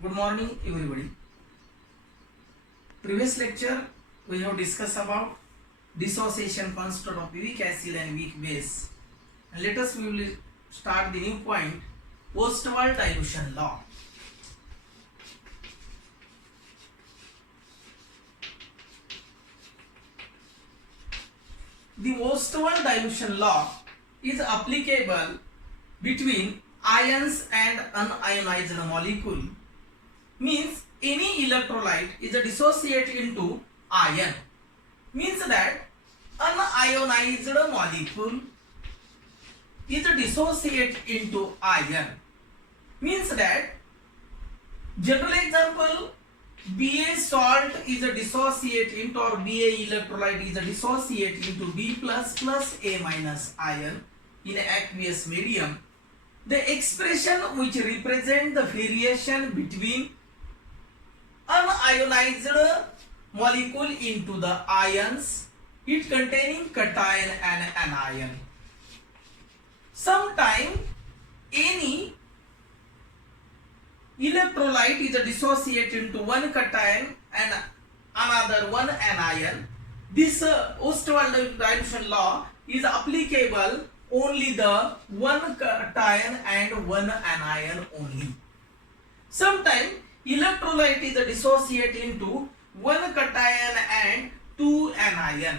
Good morning, everybody. Previous lecture we have discussed about dissociation constant of weak acid and weak base. And let us we will start the new point, Ostwald dilution law. The Ostwald dilution law is applicable between ions and unionized molecule. Means any electrolyte is a dissociate into ion. Means that unionized molecule is a dissociate into ion. Means that general example, Ba salt is a dissociate into, or Ba electrolyte is a dissociate into B plus plus A minus ion in an aqueous medium. The expression which represent the variation between unionized molecule into the ions, it containing cation and anion. Sometime any electrolyte is a dissociate into one cation and another one anion. This Ostwald dilution law is applicable only the one cation and one anion only. Sometime electrolyte is a dissociate into one cation and two anion.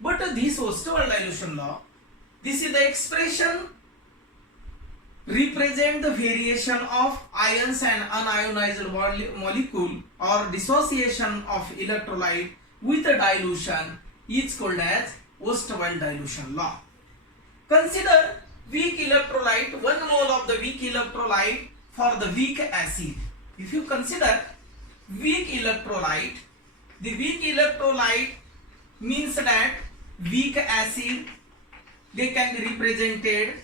But this Ostwald dilution law, this is the expression represent the variation of ions and unionized molecule or dissociation of electrolyte with a dilution is called as Ostwald dilution law. Consider weak electrolyte, 1 mole of the weak electrolyte for the weak acid. If you consider weak electrolyte, the weak electrolyte means that weak acid, they can be represented,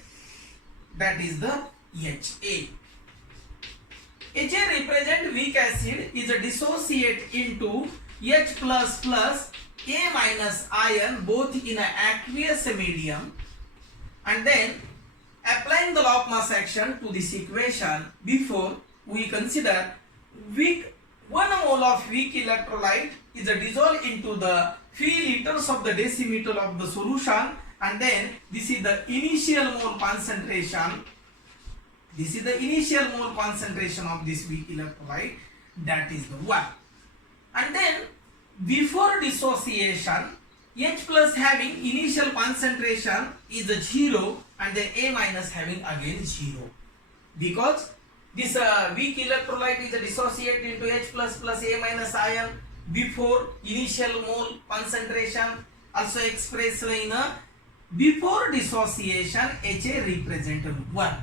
that is the HA. HA represent weak acid is a dissociate into H plus plus A minus ion both in an aqueous medium, and then applying the law of mass action to this equation, before we consider weak 1 mole of weak electrolyte is a dissolved into the 3 liters of the decimeter of the solution, and then this is the initial mole concentration. This is the initial mole concentration of this weak electrolyte, that is the 1. And then before dissociation, H plus having initial concentration is a 0 and then A minus having again 0. Because this weak electrolyte is a dissociate into H plus plus A minus ion before initial mole concentration, also expressed in a before dissociation HA represented 1.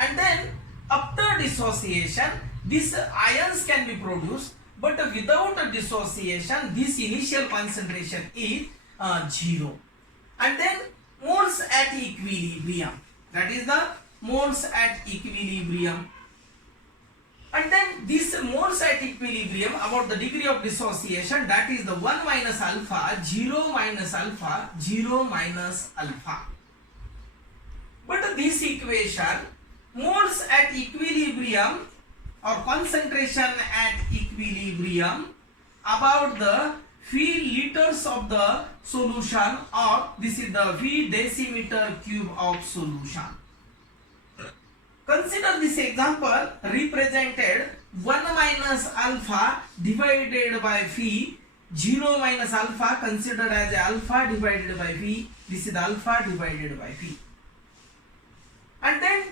And then after dissociation these ions can be produced, but without a dissociation this initial concentration is 0. And then moles at equilibrium, that is the moles at equilibrium. And then this moles at equilibrium about the degree of dissociation, that is the 1 minus alpha, 0 minus alpha, 0 minus alpha. But this equation, moles at equilibrium or concentration at equilibrium about the V liters of the solution, or this is the V decimeter cube of solution. Consider this example represented 1 minus alpha divided by V, 0 minus alpha considered as alpha divided by V, this is alpha divided by V. And then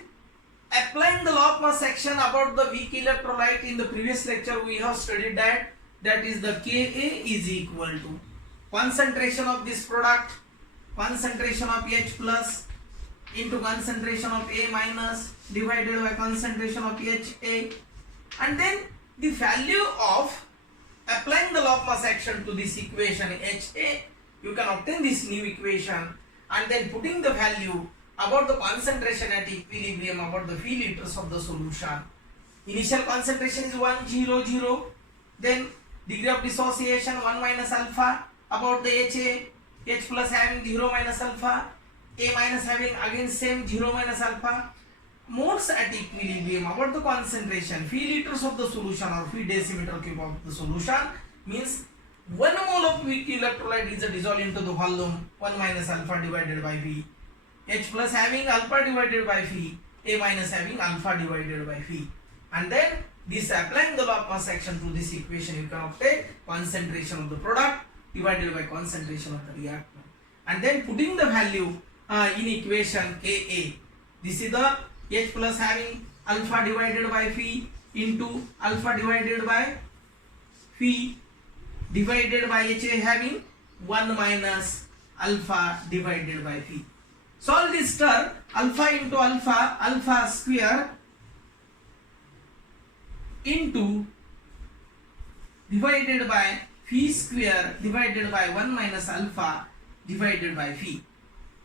applying the law of mass action about the weak electrolyte, in the previous lecture we have studied that is the Ka is equal to concentration of this product, concentration of H plus into concentration of A minus divided by concentration of HA, and then the value of applying the law of mass action to this equation HA, you can obtain this new equation, and then putting the value about the concentration at equilibrium about the V liters of the solution. Initial concentration is 1 0 0, then degree of dissociation 1 minus alpha about the HA, H plus having 0 minus alpha, A minus having again same 0 minus alpha, modes at equilibrium about the concentration, phi liters of the solution or phi decimeter cube of the solution, means 1 mole of weak electrolyte is dissolved into the volume 1 minus alpha divided by phi, H plus having alpha divided by phi, A minus having alpha divided by phi, and then this applying the law of mass action to this equation, you can obtain concentration of the product divided by concentration of the reactant, and then putting the value in equation Ka. This is the H plus having alpha divided by phi into alpha divided by phi divided by HA having 1 minus alpha divided by phi. Solve this term, alpha into alpha, alpha square into divided by phi square divided by 1 minus alpha divided by phi.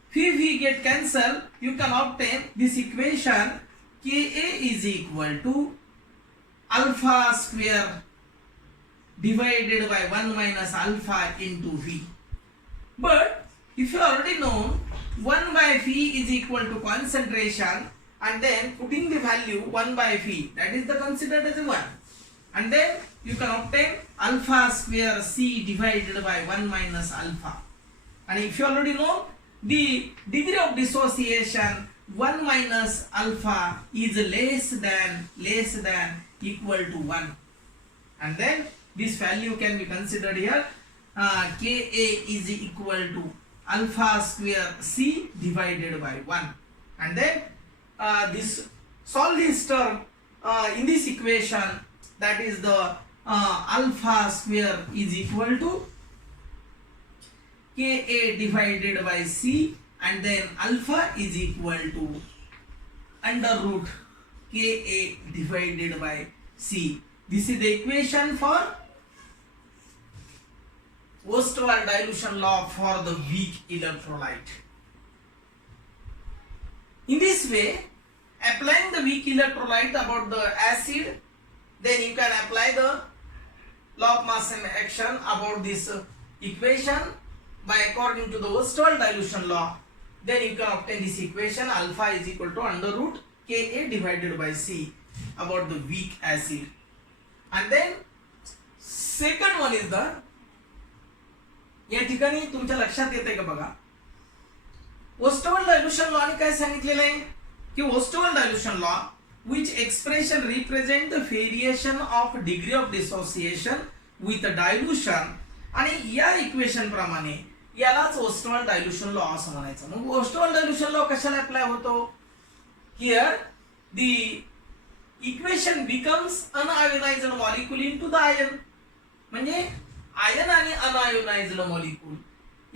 Phi get cancelled, you can obtain this equation Ka is equal to alpha square divided by 1 minus alpha into phi. But if you already know 1 by phi is equal to concentration, and then putting the value 1 by phi, that is the considered as a 1, and then you can obtain alpha square C divided by 1 minus alpha. And if you already know the degree of dissociation 1 minus alpha is less than equal to 1, and then this value can be considered here. Ka is equal to alpha square C divided by 1, and then this solve this term in this equation, that is the alpha square is equal to Ka divided by C, and then alpha is equal to under root Ka divided by C. This is the equation for Oesterwald dilution law for the weak electrolyte. In this way, applying the weak electrolyte about the acid, then you can apply the law of mass and action about this equation by according to the Oesterwald dilution law. Then you can obtain this equation alpha is equal to under root Ka divided by C about the weak acid. And then second one is the, या ठिकाणी तुमच्या लक्षात येते का बघा, Oesterwald dilution law ने काय सांगितलेलं आहे की Oesterwald dilution law which expression represent the variation of degree of dissociation with dilution, आणि या इक्वेशन प्रमाणे यालाच Oesterwald dilution law असं म्हणायचं. मग Oesterwald dilution law कशाला अप्लाय होतो? Here the equation becomes unionized molecule into the ion, म्हणजे ion आणि अनआयोनाइज्ड मॉलिक्यूल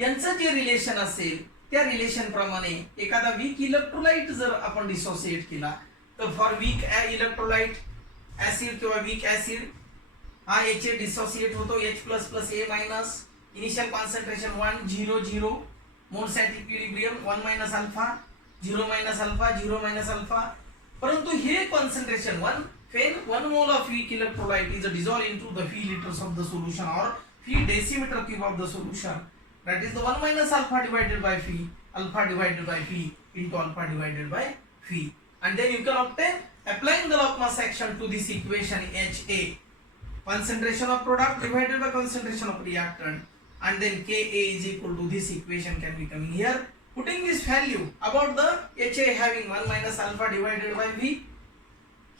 यांचं जे रिलेशन असेल त्या रिलेशन प्रमाणे एखादा वीक इलेक्ट्रोलाइट जर आपण डिसोसिएट केला तर फॉर वीक इलेक्ट्रोलाइट ऍसिड किंवा वीक ऍसिड हा H डिसोसिएट होतो H++ A- initial concentration 1 0 0 modes at equilibrium 1 minus alpha 0 minus alpha 0 minus alpha, परंतु हे concentration 1 when 1 mole of weak electrolyte is dissolved into the phi liters of the solution or phi decimeter cube of the solution, that is the 1 minus alpha divided by phi into alpha divided by phi, and then you can obtain applying the law of mass action to this equation HA, concentration of product divided by concentration of reactant, and then Ka is equal to this equation can be coming here, putting this value about the HA having 1 minus alpha divided by V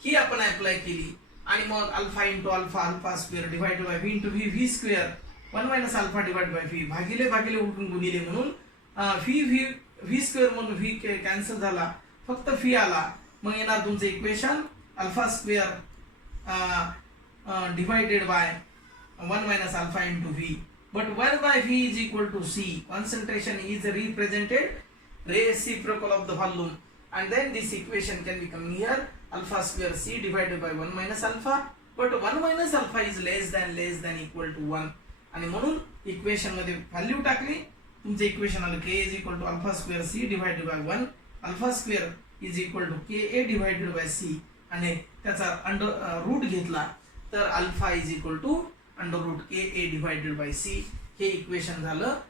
ही आपण apply केली, आणि मग alpha into alpha alpha square divided by V into V V square 1 minus alpha divide by V भागिले भागिले उलटून गुणिले म्हणून व्ही व्ही व्ही स्क्वेअर म्हणून व्ही कॅन्सल झाला, फक्त व्ही आला. मग येणार तुमचं equation alpha square divided by 1 minus alpha into V, but 1 by V is equal to C, concentration is represented reciprocal of the volume, and then this equation can become here alpha square C divided by 1 minus alpha, but 1 minus alpha is less than equal to 1, आणि म्हणून equation मध्ये value टाकली, तुमचे equation आलं K is equal to alpha square C divided by 1, alpha square is equal to Ka divided by C, आणि त्याचा under root घेतला तर alpha is equal to under root Ka divided by C. हे equation झालं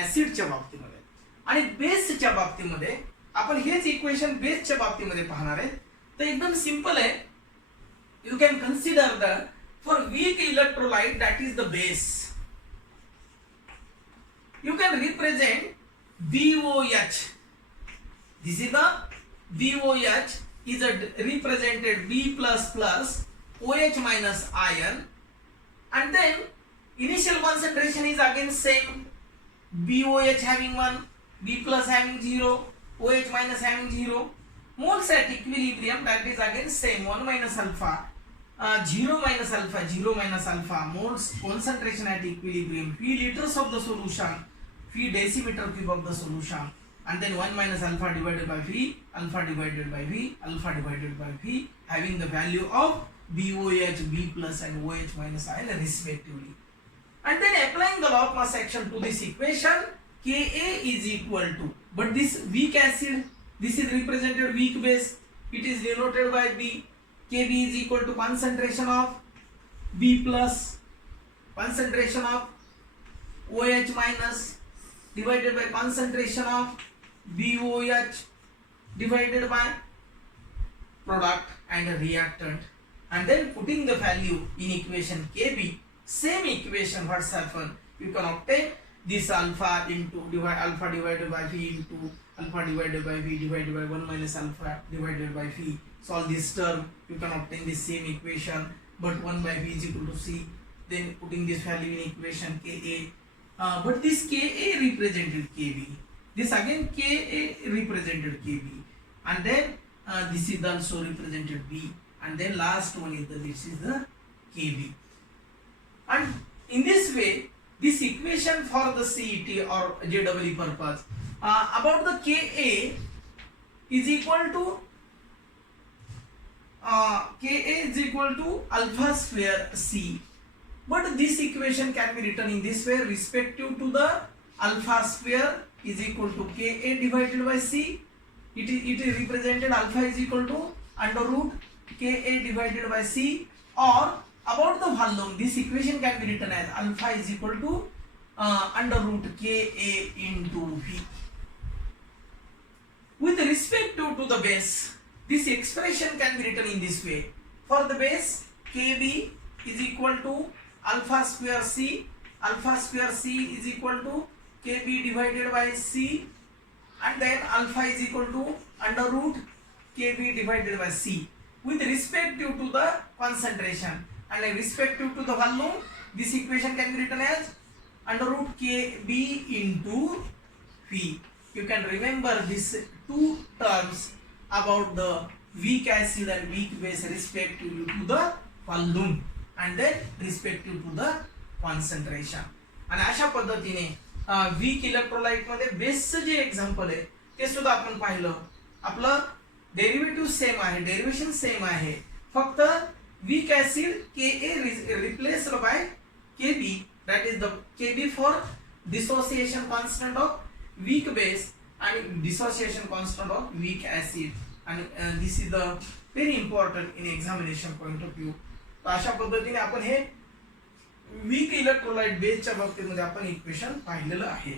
ऍसिडच्या बाबतीमध्ये. आणि बेसच्या बाबतीमध्ये आपण हेच इक्वेशन बेसच्या बाबतीमध्ये पाहणार आहे. तर एकदम सिंपल आहे. You can consider the for weak electrolyte that is the base, you can represent BOH. This is the BOH is represented B plus plus OH minus ion, and then initial concentration is again same, BOH having 1, B plus having 0, OH minus having 0. Moles at equilibrium, that is again same, 1 minus alpha, 0 minus alpha, 0 minus alpha. Moles concentration at equilibrium, P liters of the solution, P decimeter cube of the solution, and then 1 minus alpha divided by V, alpha divided by V, alpha divided by V, having the value of BOH, B plus and OH minus ion respectively. And then applying the law of mass action to this equation, Ka is equal to, but this weak acid, this is represented weak base, it is denoted by B. Kb is equal to concentration of B plus concentration of OH minus divided by concentration of BOH divided by product and reactant, and then putting the value in equation Kb, same equation what's happen, you can obtain this alpha into alpha divided by V into alpha divided by V divided by 1 minus alpha divided by V. Solve this term, you can obtain the same equation, but 1 by V is equal to C. Then putting this value in equation Ka, but this Ka represented Kb, this again Ka represented Kb, and then this is also represented B, and then last one is this is the Kb. And in this way, this equation for the CET or JEE purpose, about the Ka is equal to alpha square C. But this equation can be written in this way, respective to the alpha square is equal to Ka divided by C. It is represented alpha is equal to under root Ka divided by C, or about the volume, this equation can be written as alpha is equal to under root Ka into V. With respect to the base, this expression can be written in this way. For the base, Kb is equal to alpha square C. Alpha square C is equal to Kb divided by C, and then alpha is equal to under root Kb divided by C. With respect to the concentration and respective to the volume, this equation can be written as under root Kb into V. You can remember these two terms about the weak acid and weak base respective to the volume and then respective to the concentration. आणि अशा पद्धतीने weak electrolyte मध्ये बेसचं जे example आहे ते सुद्धा आपण पाहिलं. आपलं डेरिव्हेटिव्ह सेम आहे, डेरिव्हेशन सेम आहे, फक्त weak acid Ka replaced by Kb, that is the Kb for dissociation constant of weak base and dissociation constant of weak acid, and this is the very important in examination point of view. तर अशा पद्धतीने आपण हे weak electrolyte बेसच्या बाबतीमध्ये आपण equation पाहिलेलं आहे.